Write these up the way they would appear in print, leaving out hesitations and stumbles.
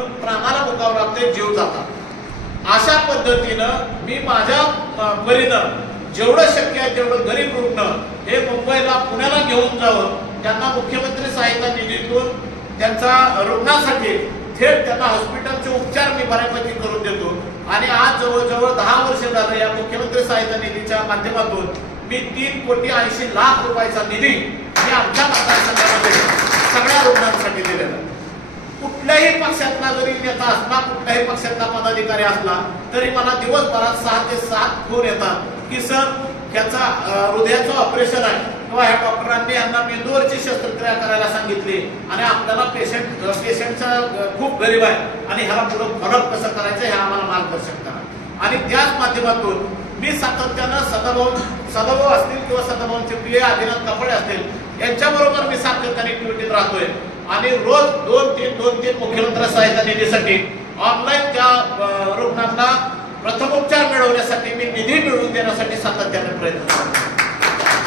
म्हणून प्राणाला मुकावं लागते, जीव जातात। अशा पद्धतीनं मी माझ्या परीनं जेवढं शक्य आहे तेवढं गरीब रुग्ण हे मुंबईला पुण्याला घेऊन जावं, त्यांना मुख्यमंत्री सहायता निधीतून त्यांचा रुग्णासाठी थेट त्यांना हॉस्पिटलचे उपचार मी बऱ्यापैकी करून देतो। आणि आज जवळजवळ 10 वर्ष झालं या मुख्यमंत्री सहायता निधीच्या माध्यमातून मी 3,80,00,000 रुपयाचा निधी मी आमच्या मतदारसंघामध्ये सगळ्या रुग्णांसाठी दिलेला। कुठल्याही पक्षातला जरी नेता असला, कुठल्याही पक्षातला पदाधिकारी असला तरी मला दिवसभरात 6 ते 7 फोन येतात की सर त्याचा हृदयाचं ऑपरेशन आहे किंवा ह्या डॉक्टरांनी यांना मेंदूवरची शस्त्रक्रिया करायला सांगितली आणि आपल्याला पेशंटचा खूप गरीब आहे आणि ह्याला पुढे फरक कसं करायचं हे आम्हाला मार्गदर्शन करा। आणि त्याच माध्यमातून मी सातत्यानं सदाभाऊ असतील किंवा सदाभाऊंचे पिए आदिनाथ कपडे असतील यांच्याबरोबर मी सातत्याने कनेक्टिव्हिटीत राहतोय आणि रोज 2-3 मुख्यमंत्री सहायता निधीसाठी ऑनलाईन त्या रुग्णांना प्रथमोपचार मिळवण्यासाठी मी निधी मिळवून देण्यासाठी सातत्याने प्रयत्न करतो।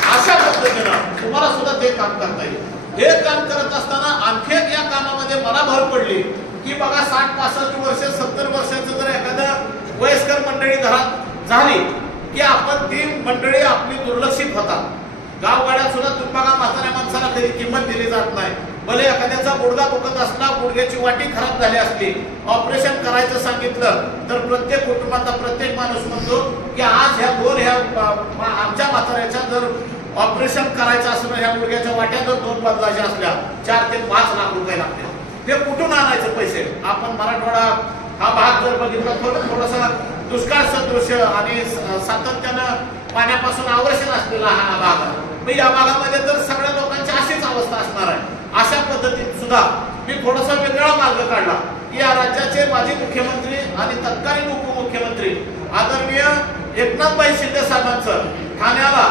अशा पद्धतीनं तुम्हाला सुद्धा ते काम करता येईल। हे काम करत असताना आणखी एक या कामामध्ये मला भर पडली की बघा 60-65 वर्ष 70 वर्षाचं जर एखाद्या वयस्कर मंडळी घरात झाली की आपण ती मंडळी आपली दुर्लक्षित होतात। गावगाड्यात सुद्धा तुम्ही बघा म्हाताऱ्या माणसाला कधी किंमत दिली जात नाही। भले एखाद्याचा गुडघा दुखत असला, गुडघ्याची वाटी खराब झाली असली, ऑपरेशन करायचं सांगितलं तर प्रत्येक कुटुंबातला प्रत्येक माणूस म्हणतो की आज ह्या आमच्या म्हाताऱ्याच्या जर ऑपरेशन करायचं असलं, ह्या गुडघ्याच्या वाट्या जर 2 बदलायच्या असल्या 4 ते 5 लाख रुपये लागतील। ते कुठून आणायचं पैसे? आपण मराठवाडा हा भाग जर बघितला थोडासा दुष्काळ सदृश आणि सातत्यानं पाण्यापासून आवर्षण असलेला हा भाग आहे। या भागामध्ये तर सगळ्या लोकांची अशीच अवस्था असणार आहे। अशा पद्धतीत सुद्धा मी थोडासा वेगळा मार्ग काढला की या राज्याचे माजी मुख्यमंत्री आणि तत्कालीन उपमुख्यमंत्री आदरणीय एकनाथभाई शिंदे साहेबांचं ठाण्याला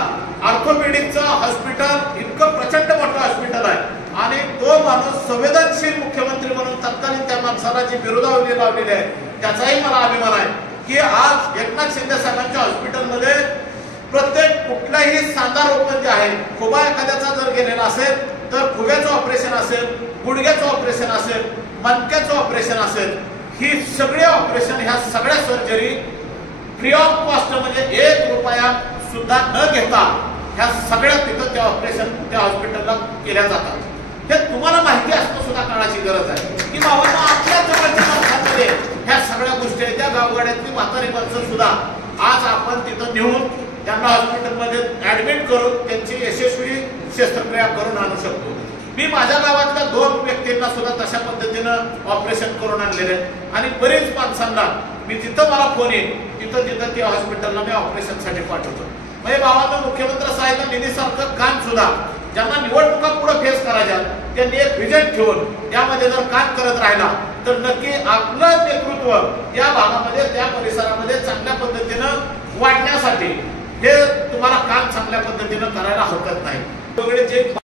ऑर्थोपेडिकचं हॉस्पिटल इतकं प्रचंड मोठं हॉस्पिटल आहे आणि तो माणूस संवेदनशील मुख्यमंत्री म्हणून तत्कालीन त्या माणसाला जी बिरुदावली लावलेली आहे त्याचाही मला अभिमान आहे की आज एकनाथ शिंदे साहेबांच्या हॉस्पिटलमध्ये प्रत्येक कुठलाही सांधा रोग जे आहे, खुबा एखाद्याचा जर गेलेला असेल तर खुब्याचं ऑपरेशन असेल, गुडघ्याचं ऑपरेशन असेल, मणक्याचं ऑपरेशन असेल, ही सगळे ऑपरेशन ह्या सगळ्या सर्जरी फ्री ऑफ कॉस्ट म्हणजे 1 रुपया सुद्धा न घेता ह्या सगळ्या तिथं त्या ऑपरेशन त्या हॉस्पिटलला केल्या जातात। हे तुम्हाला माहिती असणं सुद्धा काळाची गरज आहे की बाबा आपल्या जवळच्या माणसांमध्ये ह्या सगळ्या गोष्टी आहेत। त्या गावगाड्यातली म्हातारी माणसं सुद्धा आज आपण तिथं नेऊन त्यांना हॉस्पिटलमध्ये ऍडमिट करून त्यांची यशस्वी शस्त्रक्रिया करून आणू शकतो। मी माझ्या गावातल्या 2 व्यक्तींना सुद्धा तशा पद्धतीनं ऑपरेशन करून आणलेले आणि बरेच माणसांना मी जिथं मला फोन येईल तिथं त्या हॉस्पिटलला मी ऑपरेशनसाठी पाठवतो। म्हणजे गावाला मुख्यमंत्री सहायता निधीसारखं काम सुद्धा ज्यांना निवडणुका पुढे फेस करायच्या त्यांनी एक विजन ठेवून त्यामध्ये जर काम करत राहिला तर नक्की आपलं नेतृत्व या भागामध्ये त्या परिसरामध्ये चांगल्या पद्धतीनं वाढण्यासाठी हे तुम्हाला काम चांगल्या पद्धतीनं करायला हरकत नाही।